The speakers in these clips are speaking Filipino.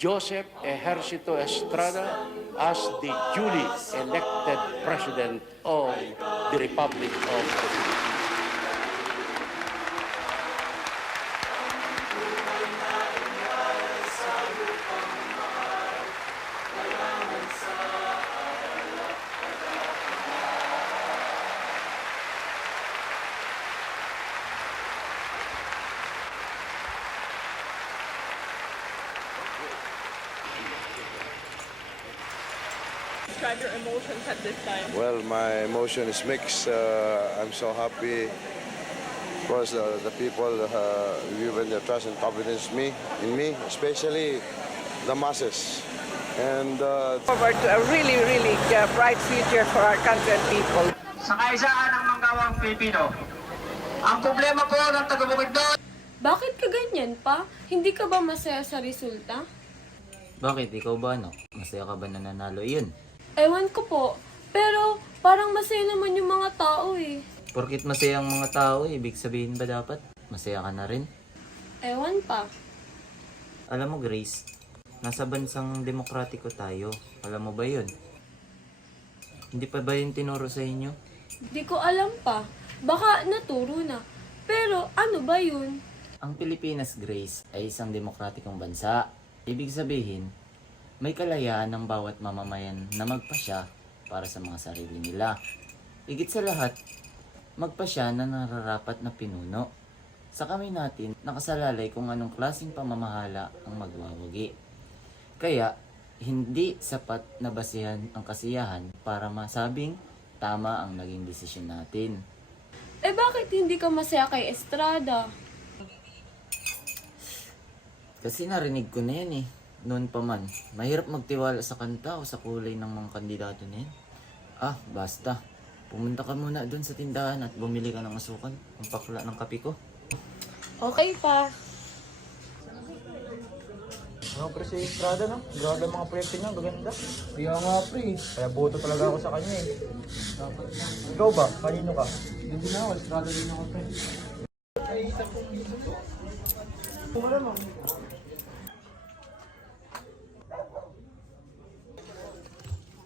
Joseph Ejercito Estrada as the duly elected President of the Republic of the Philippines. Describe your emotions at this time. Well, my emotion is mixed. I'm so happy. Of course, the people given their trust and confidence in me, especially the masses. And Forward to a really bright future for our country and people. Sa kaisaan ng manggawang Pilipino. Ang problema po ng taga-Bukidnon. Bakit ka ganyan pa? Hindi ka ba masaya sa resulta? Bakit? Ikaw ba ano? Masaya ka ba na nanalo yun? Ewan ko po. Pero parang masaya naman yung mga tao eh. Porkit masaya ang mga tao, ibig sabihin ba dapat masaya ka na rin? Ewan pa. Alam mo Grace, nasa bansang demokratiko tayo. Alam mo ba yun? Hindi pa ba yun tinuro sa inyo? Di ko alam pa. Baka naturo na. Pero ano ba yun? Ang Pilipinas, Grace, ay isang demokratikong bansa. Ibig sabihin, may kalayaan ng bawat mamamayan na magpasya para sa mga sarili nila. Higit sa lahat, magpasya na nararapat na pinuno. Sa kami natin, nakasalalay kung anong klaseng pamamahala ang magwawagi. Kaya, hindi sapat na basihan ang kasiyahan para masabing tama ang naging desisyon natin. Eh bakit hindi ka masaya kay Estrada? Kasi narinig ko na yan eh. Noon pa man, mahirap magtiwala sa kanta o sa kulay ng mga kandidato na yan. Ah, basta. Pumunta ka muna doon sa tindahan at bumili ka ng asukal, ang pakla ng kape ko. Okay pa. Ano pre si Estrada no? Grabe ang mga proyekto niya, gaganda. Kaya nga pre, kaya boto talaga ako sa kanya eh. Ikaw ba? Kanino ka? Hindi na ako, Estrada din ako pre.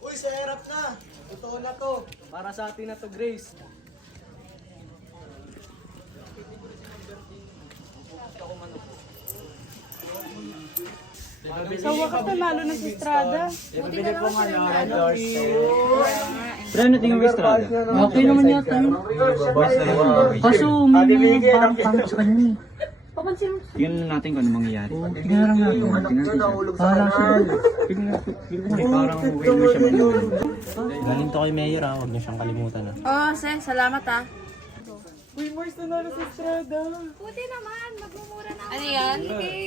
Uy, sa harap na! Totoo na to. Para sa atin na to, Grace. Sa wakas nanalo na si Estrada. Ibibili ko nga ng Red Doors. Pero ano tingin mo Estrada? Okay naman yata yun. Kaso may parang pangit sa kanya eh. Tingnan natin kung ano mangyayari. Tingnan lang natin. Pahala siya. Parang uwi mo siya manuwan. Galing to kay Mayor huwag niyo siyang kalimutan Oh, salamat ah. Uy, Mars, nanalo si Estrada. Buti naman, magmumura na. Ano yan?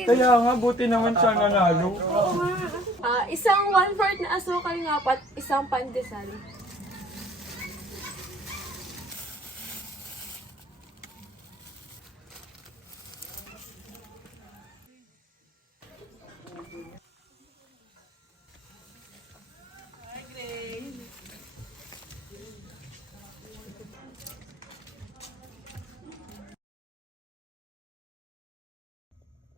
Kaya nga, buti naman siya nanalo. Isang 1/4 na asukal nga pat isang pandesal.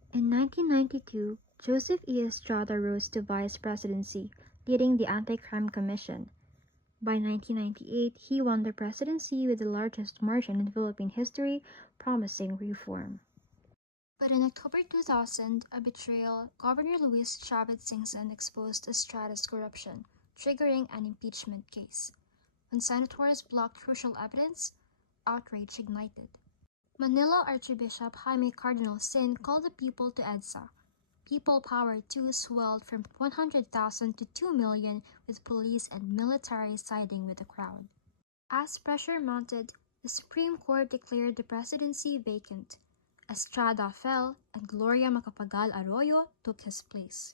In 1992, Joseph E. Estrada rose to vice presidency, leading the Anti-Crime Commission. By 1998, he won the presidency with the largest margin in Philippine history, promising reform. But in October 2000, a betrayal, Governor Luis Chavez Singson exposed Estrada's corruption, triggering an impeachment case. When senators blocked crucial evidence, outrage ignited. Manila Archbishop Jaime Cardinal Sin called the people to EDSA. People Power 2 swelled from 100,000 to 2 million, with police and military siding with the crowd. As pressure mounted, the Supreme Court declared the presidency vacant. Estrada fell, and Gloria Macapagal Arroyo took his place.